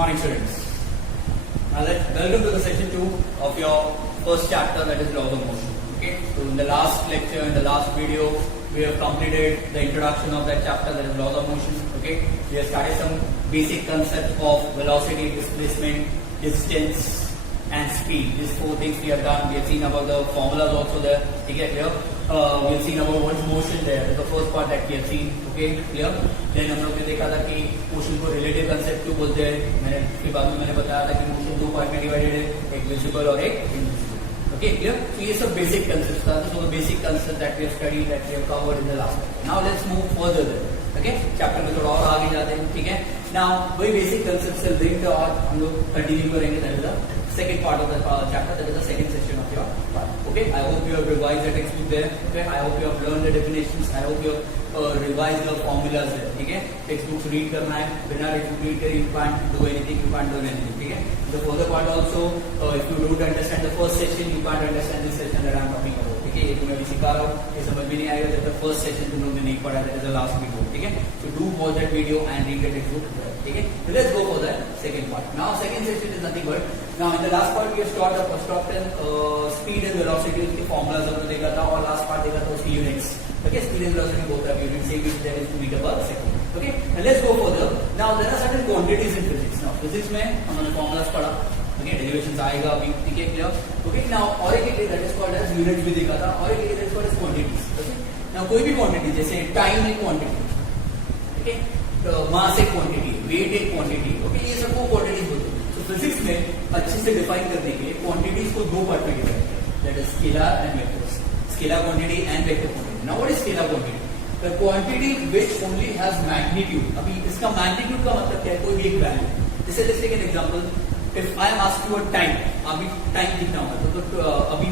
morning, students. Welcome to the section 2 of your first chapter, that is laws of motion. Okay. So in the last lecture, in the last video, we have completed the introduction of that chapter, that is laws of motion. Okay. We have started some basic concepts of velocity, displacement, distance, and speed. These four things we have done. We have seen about the formulas also there. Okay, clear? We have seen about what is motion there. That's the first part that we have seen. Okay, clear? Then हम लोग ने देखा था कि motion को relative concept क्यों बोलते हैं. मैंने उसके बाद में मैंने बताया था कि मोशन दो पार्ट में डिवाइडेड है, एक विजिबल और एक इनविजिबल. Okay, clear? So ये सब basic concepts था. So the basic concepts that we have studied, that we have covered in the last lecture. Now let's move further there. Okay, chapter में थोड़ा और आगे जाते हैं. ठीक है? Now वही basic concepts से bring the और हम लोग continue करेंगे. That is the second part of the chapter, that is the second section of your part. Okay, I hope you have revised the textbook there. Okay, I hope you have learned the definitions. I hope you have revised the formulas there. ठीक है, textbooks read करना है. बिना textbook read करे you can't do anything, you can't learn anything. ठीक है, the further part also, if you don't understand the first section, you can't understand this section that I am talking about. ठीक है, ये तुम्हें अभी सिखा रहा हूँ, ये समझ में नहीं आएगा जब तक first section तुम लोगों ने नहीं पढ़ा. That is the last video. ठीक है, so do watch that video and read the textbook. ठीक है, so let's go for the second part. Now second section is nothing but, now in the last part we have started speed and velocity की formulas हमने देखा था, और last part देखा था उसकी units. Okay, speed and velocity both have units, same which there is meter per second. Okay, and let's go further. Now there are certain quantities in physics. Now physics में हमने formulas पढ़ा. Okay, derivations आएगा अभी. ठीक है, clear? Okay, now और एक that is called as units भी देखा था, और एक that is called as quantities. Okay, now कोई भी quantity जैसे time एक quantity. Okay, तो mass एक quantity, weight एक quantity. Okay, ये सबको quantities बोलते हैं. तो फिजिक्स में अच्छे से डिफाइन करने के लिए क्वांटिटीज को दो पार्ट में डिवाइड किया, that is scalar and vectors. Scalar quantity and vector quantity. Now what is scalar quantity? The quantity which only has magnitude. अभी इसका मैग्नीट्यूड का मतलब क्या है? कोई एक वैल्यू. जैसे let's take an example, if I am ask you a time, अभी टाइम कितना होगा, तो अभी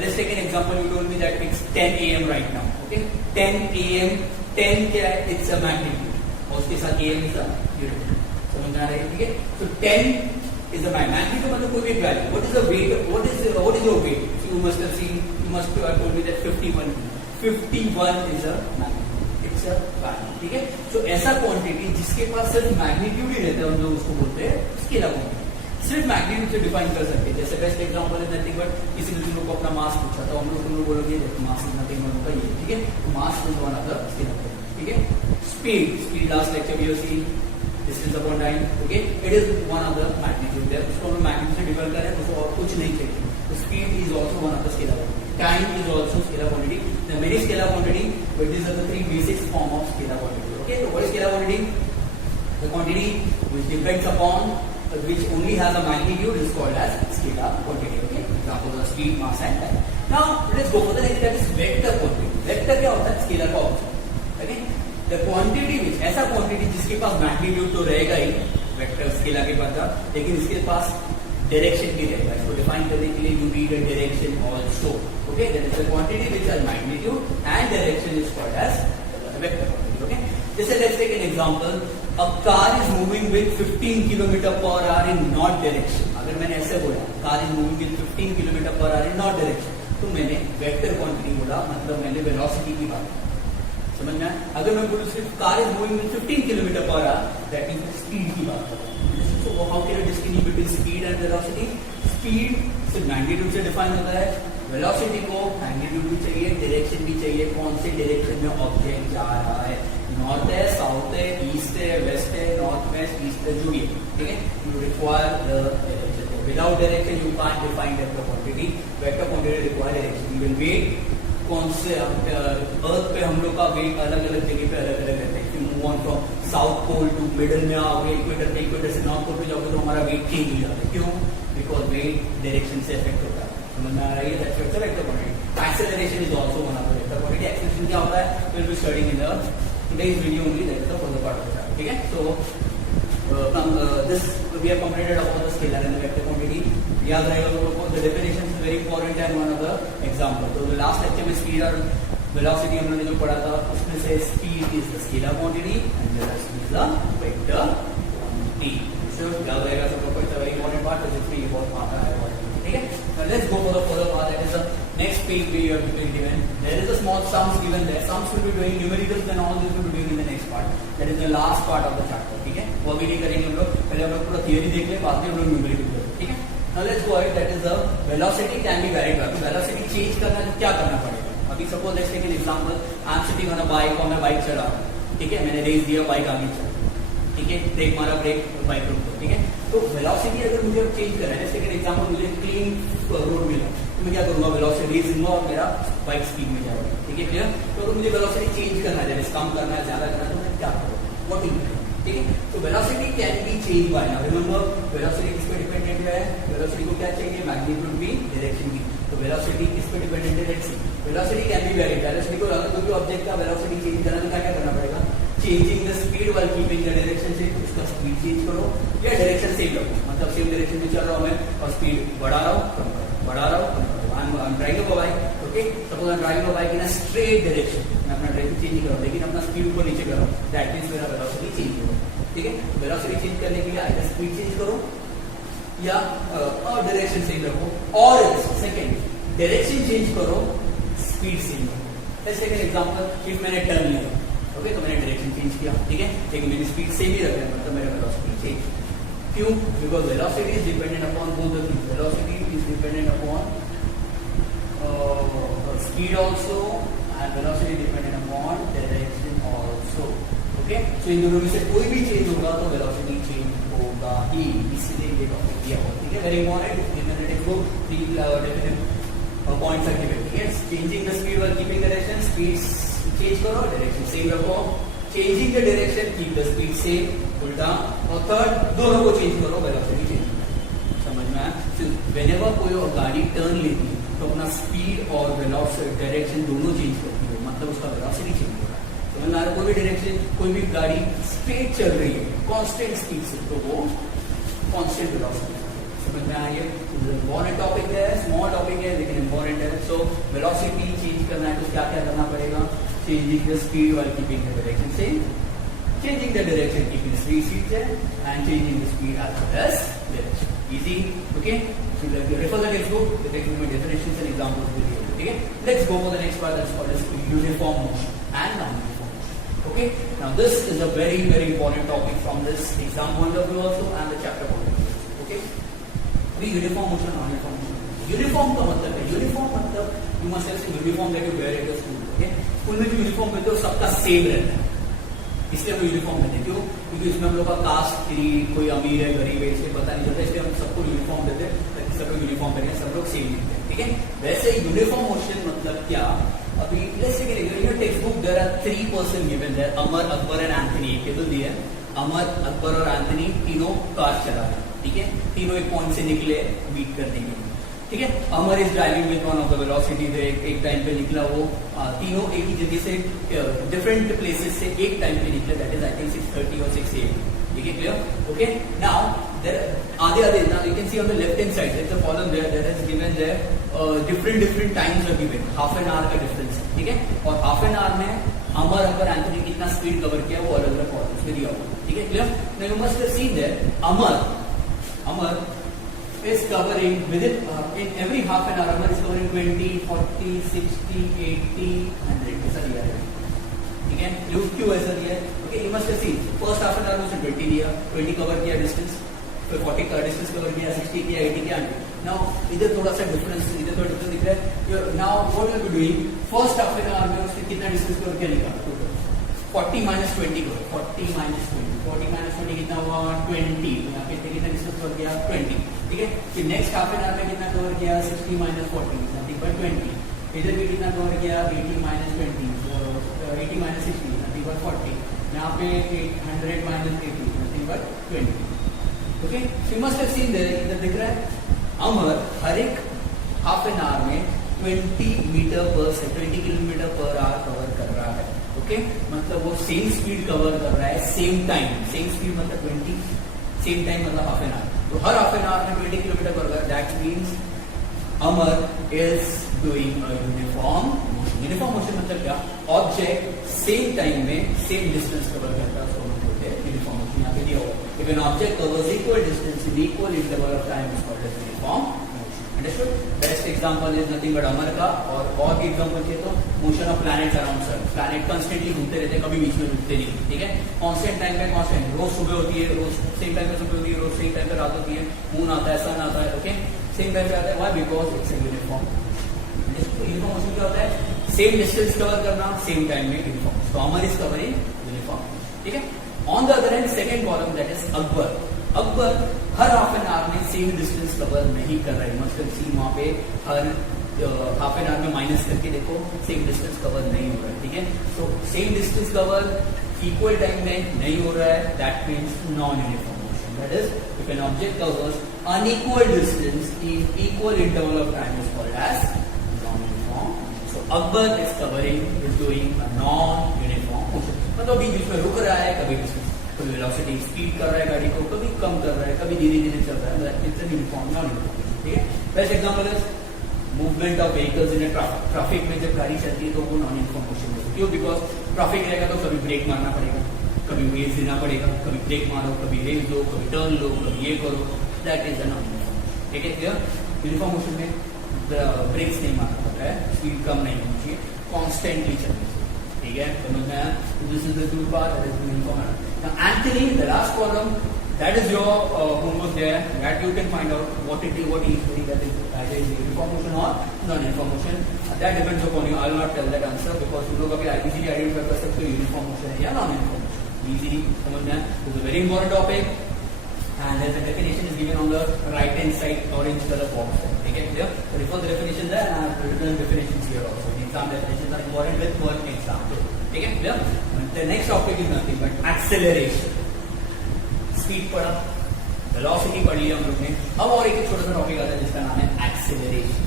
let's take an example, you told me that it's 10 AM right now. Okay, 10 AM, 10 क्या है? इट्स अ मैग्नीट्यूड, और उसके साथ AM इज अ यूनिट. समझ आ रहा है? ठीक है, तो 10 is the magnitude का मतलब कोई भी value. What is the weight? What is your weight? So you must have seen, you must have told me that 51 is a magnitude. It's a value. ठीक है, so ऐसा quantity जिसके पास सिर्फ magnitude ही रहता है, हम लोग उसको बोलते हैं स्केलर क्वांटिटी. सिर्फ मैग्नीट्यूड से डिफाइन कर सकते हैं. जैसे best example is nothing but, किसी ने तुम लोग को अपना मास पूछा तो हम लोग बोलोगे मास इज नथिंग बट होगा ये. ठीक है, mass is one of the scalar quantity. ठीक है, speed last lecture we have seen distance upon time. Okay, it is one of the magnitude there. उसको हम magnitude से डिवाइड करें, उसको और कुछ नहीं चाहिए. तो speed is also one of the scalar quantity. Time is also scalar quantity. There are many scalar quantity, but these are the three basic form of scalar quantity. Okay, so what is scalar quantity? The quantity which depends upon, which only has a magnitude is called as scalar quantity. Okay, example of speed, mass and time. Now let's go for the next, that is vector quantity. Vector क्या होता है? scalar का opposite. Okay, the quantity which, ऐसा quantity जिसके पास magnitude तो रहेगा ही, vector scalar के पास था, लेकिन इसके पास डायरेक्शन भी रहेगा. इसको डिफाइन करने के लिए you need a direction also. Okay, that is the quantity which has magnitude and direction is called as vector quantity. Okay, जैसे let's take an example, a car is moving with 15 km/h in north direction. अगर मैंने ऐसे बोला car is moving with 15 km/h in north direction, तो मैंने vector quantity बोला, मतलब मैंने वेलोसिटी की बात की. समझ में? अगर मैं बोलूं सिर्फ car is moving with 15 km/h, that means speed की बात कर रहा हूं. So how can I distinguish between speed and velocity? Speed सिर्फ मैग्नीट्यूड से डिफाइन होता है, वेलोसिटी को मैग्नीट्यूड भी चाहिए, डायरेक्शन भी चाहिए, कौन से डायरेक्शन में ऑब्जेक्ट जा रहा है, नॉर्थ है, साउथ है, ईस्ट है, वेस्ट है, नॉर्थ वेस्ट, ईस्ट है, जो भी. ठीक है, you require the direction. Without direction you can't define vector quantity. Vector quantity require direction. You will wait, कौन से अर्थ पे हम लोग का वेट अलग अलग जगह पे अलग अलग रहता है. if you move on from south pole to middle में आओगे, इक्वेटर पे, इक्वेटर से नॉर्थ पोल पे जाओगे तो हमारा वेट चेंज हो जाता है. क्यों? बिकॉज वेट डायरेक्शन से इफेक्ट होता है. समझ में आ रही है? That's vector quantity. Acceleration is also one of the vector quantity. Acceleration क्या होता है? Will be studying in the today's video only, that is the further part of the. ठीक है, so this we have completed about the scalar and the vector quantity. याद रहेगा तो लोगों को the definition is very important and one of the example. तो last lecture में speed और वेलोसिटी हमने जो पढ़ा था, उसमें से speed is the scalar quantity and velocity is the vector quantity. So याद रहेगा सब लोगों को. It's a very important part, तो जिसमें ये बहुत आता है. ठीक है, so let's go for the further part, that is the next page where you have to be given. There is a small sums given there. Sums will be doing numericals, then all this will be doing in the next part. That is the last part of the chapter. ठीक है, वो भी नहीं करेंगे हम लोग, पहले हम लोग पूरा थियरी देख ले, बाद में हम लोग न्यूमेरिकल करेंगे, ठीक है। Now let's go ahead, that is the velocity can be varied by, velocity change करना है तो क्या करना पड़ेगा। अभी suppose let's take an example, I am sitting on a bike और मैं बाइक चला रहा हूँ, ठीक है, मैंने रेस दिया, बाइक आगे चल, ठीक है, ब्रेक मारा, ब्रेक, बाइक रुक गई, ठीक है। तो वेलोसिटी अगर मुझे चेंज करना है, जैसे कि एग्जांपल मुझे क्लीन रोड मिला, तो मैं क्या करूंगा, वेलोसिटी रेस दूंगा और मेरा बाइक स्पीड में जाएगा, ठीक है, क्लियर। तो अगर मुझे वेलोसिटी चेंज करना है, जैसे कम करना है, ज्यादा करना है, तो मैं क्या करूंगा, व्हाट डू यू डू, ठीक है। तो velocity can be change bye, now remember velocity किस पे डिपेंडेंट है, वेलोसिटी को क्या चाहिए, मैग्नीट्यूड भी, डायरेक्शन भी। तो वेलोसिटी किस पे डिपेंडेंट है, let's see, velocity can be varied, velocity को अगर कोई भी ऑब्जेक्ट का वेलोसिटी चेंज करना है तो क्या करना पड़ेगा, changing the speed while keeping the direction से, उसका स्पीड चेंज करो या डायरेक्शन सेम रखो, मतलब सेम डायरेक्शन में चल रहा हूं मैं और स्पीड बढ़ा रहा हूं, कम कर रहा हूं, बढ़ा रहा हूं, कम कर रहा हूं। आई am driving a bike, okay, suppose I am driving a bike in a straight direction, मैं अपना डायरेक्शन चेंज कर रहा हूं लेकिन अपना स्पीड ऊपर नीचे कर रहा हूं, दैट मींस मेरा वेलोसिटी चेंज हो रहा है, ठीक है। वेलोसिटी चेंज करने के लिए आइदर स्पीड चेंज करो या डायरेक्शन सेम रखो, और सेकंड डायरेक्शन चेंज करो, स्पीड सेम रखो। Let's take an example, if मैंने टर्न लिया, ओके, तो मैंने डायरेक्शन चेंज किया, ठीक है, लेकिन मैंने स्पीड सेम ही रखा है, मतलब मेरा वेलोसिटी चेंज, क्यों, because velocity is dependent upon both the things, velocity is dependent upon speed also and velocity dependent upon direction also, okay. So इन दोनों में से कोई भी चेंज होगा तो वेलोसिटी चेंज होगा ही, इसलिए ये टॉपिक दिया हुआ, ठीक है, वेरी इंपॉर्टेंट, मैंने देखो 3 डेफिनेट पॉइंट्स आर गिवन, ठीक है। Changing the speed while keeping direction, speed change करो, डायरेक्शन सेम रखो, changing the direction keep the speed same, उल्टा, और थर्ड दोनों को चेंज करो, वेलोसिटी चेंज करो, समझ में आया। व्हेनेवर कोई गाड़ी टर्न लेती है तो अपना स्पीड और वेलोसिटी डायरेक्शन दोनों चेंज करती है, मतलब उसका वेलोसिटी चेंज हो रहा है, समझ में आ रहा है। कोई भी डायरेक्शन, कोई भी गाड़ी स्ट्रेट चल रही है कांस्टेंट स्पीड से, तो वो कांस्टेंट वेलोसिटी, समझ में आया। इंपॉर्टेंट टॉपिक है, स्मॉल टॉपिक है लेकिन इंपॉर्टेंट है। सो वेलोसिटी चेंज करना है तो क्या क्या करना पड़ेगा, changing the speed while keeping the direction same, changing the direction keeping the speed same, and changing the speed as well as direction. Easy, okay? So refer the textbook. The textbook with definitions and examples will be able. Okay? Let's go for the next part. That's called as uniform motion and non-uniform motion. Okay? Now this is a very important topic from this exam point of view also and the chapter point of view. Okay? We uniform motion, non-uniform motion. Uniform का मतलब है, uniform मतलब you must have seen uniform that you wear at your school. Okay? School में जो uniform मिलते हैं वो सबका सेम रहता है, इसलिए हम यूनिफॉर्म देते हैं, क्यों, क्योंकि इसमें हम लोग का कास्ट, कोई अमीर है, गरीब है, इसलिए पता नहीं चलता, इसलिए हम सबको यूनिफॉर्म देते हैं ताकि सब लोग यूनिफॉर्म करें, सब लोग सेम लिखते हैं, ठीक है। वैसे यूनिफॉर्म मोशन मतलब क्या, अभी let's take in text book there are 3 person given there, Amar, Akbar and Anthony, एक टेबल दिया है, अमर, अकबर और एंथनी तीनों कार चला रहे हैं, ठीक है, तीनों एक पॉइंट से निकले बीट करने के लिए, ठीक है। Amar is driving with one of the velocity, एक टाइम पे निकला वो, तीनों एक ही जगह से डिफरेंट प्लेसेस से एक टाइम पे निकले, दैट इज आई थिंक 6:30 और 6 AM, ठीक है, क्लियर, ओके। नाउ देयर आधे now you can see on the left hand side there is a column there that is given there different times are given, half an hour का difference है, ठीक है, और half an hour में Amar, Akbar, Anthony कितना speed cover किया वो अलग अलग कॉलम्स में दिया हुआ, ठीक है, clear. Now you must have seen there Amar is covering within in every half an hour is covering 20, 40, 60, 80, 100 ऐसा दिया है, ठीक है, क्यों ऐसा दिया है, okay. You must have scene first half an hour में उसने 20 दिया, 20 कवर किया डिस्टेंस, फिर 40 का डिस्टेंस कवर किया, 60 किया, 80 किया, 100। नाउ इधर थोड़ा सा डिफरेंस, इधर थोड़ा डिफरेंस दिख रहा है। Now what will be doing, first half an hour में उसने कितना डिस्टेंस कवर किया, निकालो, 40 minus 20 करो, 40 minus 20 कितना हुआ, 20, यहाँ पे कितना डिस्टेंस कवर किया, 20, ठीक है। फिर नेक्स्ट हाफ एन आवर में कितना कवर किया, 60 minus 40 नथिंग बट 20, इधर भी कितना कवर किया, 80 minus 20, 80 minus 60 नथिंग बट 40, यहाँ पे 100 minus 80 nothing but 20, okay. So you must have seen there, इधर दिख रहा है अमर हर एक हाफ एन आवर में 20 किलोमीटर पर आवर कवर कर रहा है, ओके, मतलब वो सेम स्पीड कवर कर रहा है, सेम टाइम, सेम स्पीड मतलब 20, सेम टाइम मतलब हाफ एन आवर, तो हर हाफ एन आवर में 20 किलोमीटर कवर कर रहा है, that means Amar is doing a uniform motion. Uniform motion मतलब क्या, ऑब्जेक्ट सेम टाइम में सेम डिस्टेंस कवर करता है, उसको हम बोलते हैं यूनिफॉर्म मोशन। यहाँ पे दिया हुआ, if an object covers equal distance in equal interval of time is called as uniform motion, understood? Best example is nothing but Amar का, और भी एग्जांपल चाहिए तो motion of planets around sun. Planet constantly घूमते रहते हैं, कभी बीच में रुकते नहीं, ठीक है? कांस्टेंट टाइम पे कांस्टेंट, रोज सुबह होती है, रोज सेम टाइम पे सुबह होती है, रोज सेम टाइम पे रात होती है, मून आता है, सन आता है, ओके, सेम टाइम पे आता है। Why? Because it's a uniform. Uniform motion क्या होता है? सेम डिस्टेंस कवर करना, सेम टाइम में यूनिफॉर्म। तो अमर इज कवरिंग यूनिफॉर्म, ठीक है? On the other hand second column that is Akbar. Akbar her half an hour में सेम डिस्टेंस कवर नहीं कर रहे, मतलब सी वहां पे हर हाफ एन आवर में माइनस करके देखो, सेम डिस्टेंस कवर नहीं हो रहा है, ठीक है? तो same distance cover equal time में नहीं हो रहा है, that means non uniform motion. That is if an object covers unequal distance in equal interval of time is called as non uniform. So Akbar is covering, is doing a non uniform motion, मतलब बीच में रुक रहा है, कभी velocity speed कर रहा है गाड़ी को, कभी कम कर रहा है, कभी धीरे धीरे चल रहा है, it's an uniform, non uniform, ठीक है? Best example is movement of vehicles in traffic. Traffic में जब गाड़ी चलती है तो वो नॉन यूनिफॉर्म मोशन होती है। क्यों? बिकॉज ट्रैफिक रहेगा तो कभी ब्रेक मारना पड़ेगा, कभी व्हील्स देना पड़ेगा, कभी ब्रेक मारो, कभी रेस लो, कभी टर्न लो, कभी ये करो, that is a non uniform, ठीक है? क्लियर? यूनिफॉर्म मोशन में ब्रेक्स नहीं मारना पड़ता है, स्पीड कम नहीं होनी चाहिए, कॉन्स्टेंटली चलनी चाहिए, ठीक है? समझ में आया? This is the two part, that is uniform. Now, Anthony, the last column, that is your homework there. That you can find out what it is, what he is doing. That is either uniform motion or non-uniform motion. That depends upon you. I will not tell that answer because you लोग अभी easily identify कर सकते हो uniform motion है या non-uniform motion. Easily समझ में आया? This is a very important topic. And there's a definition is given on the right hand side, orange color box. ठीक है? Clear? So refer the definition there, and I have written definitions here also. The exam definitions are important with one example. ठीक है? Clear? The next topic is nothing but acceleration. Speed पढ़ा, velocity पढ़ लिया हम लोग ने। अब और एक छोटा सा टॉपिक आता है जिसका नाम है एक्सेलरेशन।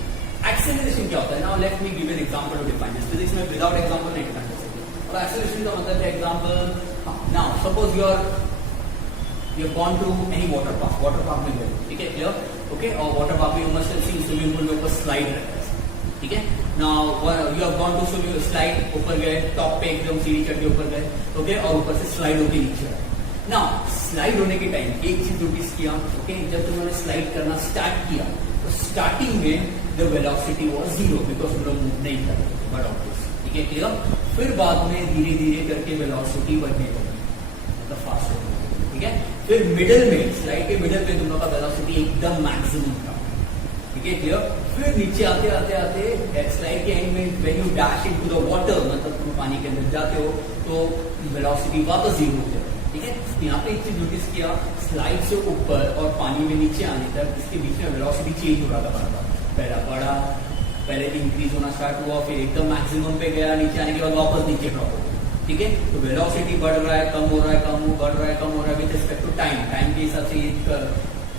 एक्सेलरेशन क्या होता है? Now let me give an example to define this. Physics में विदाउट एग्जांपल नहीं डिफाइन कर सकते। और एक्सेलरेशन का मतलब है example, now suppose you have gone to any water park में गए, ठीक है? क्लियर? ओके, और वाटर पार्क में you must have seen swimming pool में ऊपर स्लाइड रहता है, ठीक है? Now you have gone to swimming slide, ऊपर गए, टॉप पे एकदम सीढ़ी चढ़ के ऊपर गए, ओके, और ऊपर से स्लाइड होके नीचे आए। नाउ स्लाइड होने के टाइम एक चीज नोटिस किया, ओके, जब तुमने स्लाइड करना स्टार्ट किया तो स्टार्टिंग में द वेलोसिटी वाज 0 बिकॉज तुम लोग मूव नहीं कर रहे थे, बट ऑब्वियस, ठीक है? क्लियर? फिर बाद में धीरे धीरे करके वेलोसिटी बढ़ने लगी, मतलब फास्ट हो गई, ठीक है? फिर मिडिल में, स्लाइड के मिडिल में तुम लोग का वेलोसिटी एकदम मैक्सिमम था, ठीक है? क्लियर? फिर नीचे आते आते आते स्लाइड के एंड में when you dash into the water, मतलब तुम पानी के अंदर जाते हो तो वेलोसिटी वापस 0 हो जाती है, ठीक है? यहाँ पे एक चीज नोटिस किया, स्लाइड से ऊपर और पानी में नीचे आने तक इसके बीच में वेलोसिटी चेंज हो रहा था बार-बार। पहला बढ़ा, पहले इंक्रीज होना स्टार्ट हुआ, फिर एकदम मैक्सिमम पे गया, नीचे आने के बाद वापस नीचे ड्रॉप हो गया, ठीक है? तो वेलोसिटी बढ़ रहा है, कम हो रहा है, बढ़ रहा है, कम हो रहा है with respect to time. Time के हिसाब से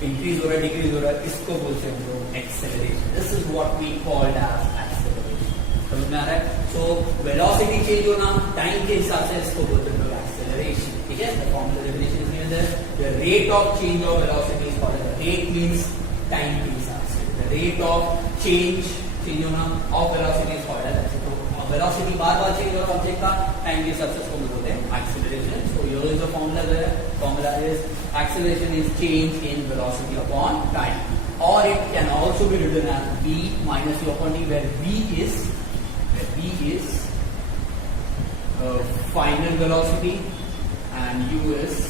इंक्रीज हो रहा है, डिक्रीज हो रहा है, इसको बोलते हैं हम लोग acceleration. This is what we called as acceleration. समझ में आ रहा है? सो वेलोसिटी चेंज होना टाइम के हिसाब से, इसको बोलते हैं एक्सेलरेशन, ठीक है? The formula definition is given there. The rate of change of velocity is called, rate means time के हिसाब से, द रेट ऑफ चेंज होना of velocity is called as, तो वेलोसिटी बार-बार चेंज हो रहा है ऑब्जेक्ट का, टाइम के हिसाब से उसको बोलते हैं acceleration. So here is the formula there. Formula is acceleration is change in velocity upon time, or it can also be written as v minus u upon t, where v is final velocity and u is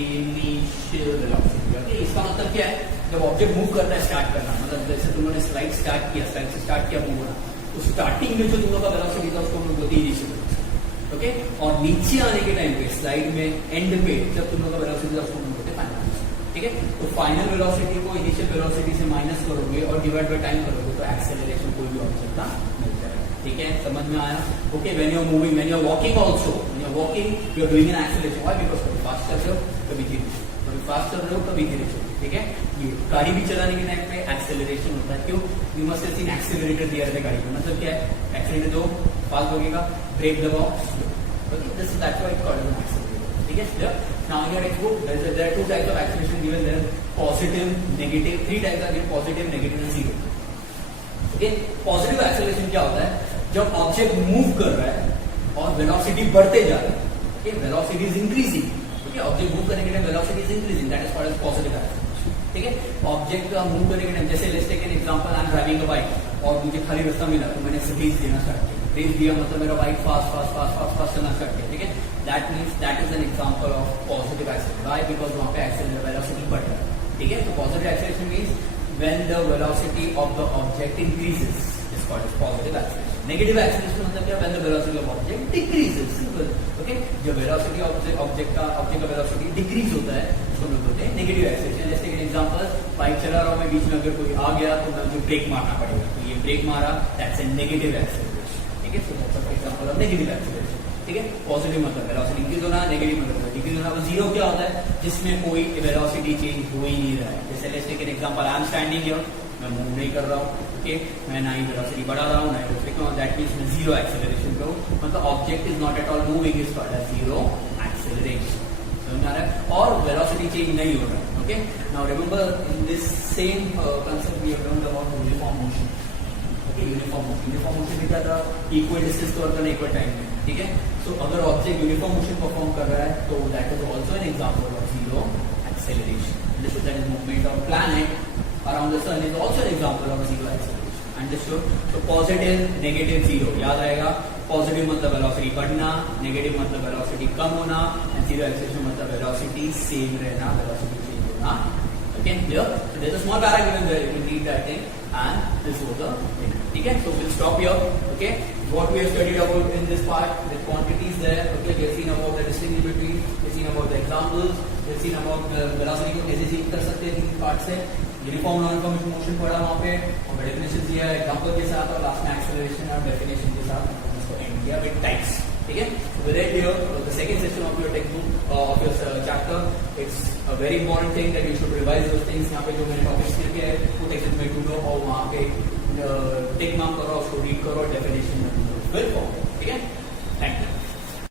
initial velocity। okay, इसका मतलब क्या है? जब object move करता है, start करना, मतलब जैसे तुमने स्लाइड स्टार्ट किया, स्लाइड से स्टार्ट किया मूव होना, तो स्टार्टिंग में जो तुम लोग का वेलोसिटी था उसको हम लोग बोलते हैं इनिशियल वेलोसिटी, ओके? और नीचे आने के टाइम पे, स्लाइड में एंड पे जब तुम लोग का वेलोसिटी था उसको हम बोलते हैं फाइनल वेलोसिटी, ठीक है? तो फाइनल वेलोसिटी को इनिशियल वेलोसिटी से माइनस करोगे और डिवाइड बाय टाइम करोगे तो एक्सेलरेशन कोई भी ऑब्जेक्ट का मिल जाएगा, ठीक है? समझ में आया? Okay, when you are moving, when you are walking also, when you are walking you are doing an acceleration. Why? Because कभी फास्ट चल रहे हो, कभी धीरे, कभी फास्ट चल रहे हो, कभी धीरे चल, ठीक है? ये गाड़ी भी चलाने के टाइम पे एक्सेलरेशन होता है। क्यों? You must have scene accelerator दिया रहता है गाड़ी को, मतलब क्या है? एक्सेलरेटर दो, फास्ट होगेगा, ब्रेक दबाओ, slow. Okay, this is that's why it's called as an accelerator. ठीक है? Clear? Now in your textbook there are two types of acceleration given there, positive, negative. Three types are given: positive, negative and zero. Okay? Positive acceleration क्या होता है? जब object move कर रहा है और वेलोसिटी बढ़ते जा रहा है, okay? Velocity is increasing. Okay? Object move करने के time velocity is increasing. That is called as positive acceleration. ठीक है। ऑब्जेक्ट का मूव करने के टाइम, जैसे let's take an example, I am driving a bike और मुझे खाली रास्ता मिला तो मैंने रेस देना स्टार्ट किया। रेस दिया मतलब मेरा bike fast fast fast fast fast चलना स्टार्ट किया, ठीक है। That means that is an example of positive acceleration. Why? Because वहां पे एक्सेलरेशन वेलोसिटी बढ़ रहा है, ठीक है। तो positive acceleration means when the velocity of the object increases is called as positive acceleration. Negative acceleration मतलब क्या? When the velocity of object decreases. Simple. Okay? जो velocity object का velocity decrease होता है उसको हम लोग बोलते हैं negative acceleration. Let's take an example. Bike चला रहा हूँ मैं, बीच में अगर कोई आ गया तो मुझे ब्रेक मारना पड़ेगा, तो ये ब्रेक मारा, that's a negative acceleration. ठीक है? So that's an example of negative acceleration. ठीक है। पॉजिटिव मतलब वेलोसिटी इंक्रीज होना, नेगेटिव मतलब डिक्रीज होना। तो जीरो क्या होता है? जिसमें कोई वेलोसिटी चेंज हो ही नहीं रहा है। जैसे let's take an example, I am standing here, मैं मूव नहीं कर रहा हूँ, ओके, मैं ना ही वेलोसिटी बढ़ा रहा हूँ ना ही रुक रहा हूँ, दैट मींस मैं जीरो एक्सेलरेशन पे हूँ, मतलब object is not at all moving, is called as zero acceleration. समझ आ रहा है? और वेलोसिटी चेंज नहीं हो रहा है, okay. Now remember in this same concept we have learned about uniform motion. Uniform motion में क्या था? इक्वल डिस्टेंस कवर करना इक्वल टाइम में, ठीक है। तो अगर ऑब्जेक्ट यूनिफॉर्म मोशन परफॉर्म कर रहा है तो that is also an example of zero acceleration. Understood? That is movement of planet around the sun is also an example of zero acceleration. Understood? So positive, negative, zero याद आएगा। Positive मतलब velocity बढ़ना, negative मतलब velocity कम होना, and zero acceleration मतलब velocity same रहना, velocity change होना। Okay, here. So there's a small paragraph where you can read that thing, and this was the thing. Okay, so we'll stop here. Okay, what we have studied about in this part, the quantities there. Okay, we have seen about the distinction between, we have seen about the examples, we have seen about the velocity को कैसे change कर सकते हैं तीन part से, uniform non uniform motion पढ़ा वहाँ पे, और डेफिनेशन दिया है एग्जांपल के साथ, और लास्ट में एक्सेलरेशन और डेफिनेशन के साथ उसको एंड किया विद टाइप्स। ठीक है, so we read here the second section of your textbook of your chapter. It's a very important thing that you should revise those things. यहाँ पे जो मैंने टॉपिक्स लिखे हैं वो टेक्स्ट में टू लो, और वहाँ पे टिक मार्क करो, उसको रीड करो, डेफिनेशन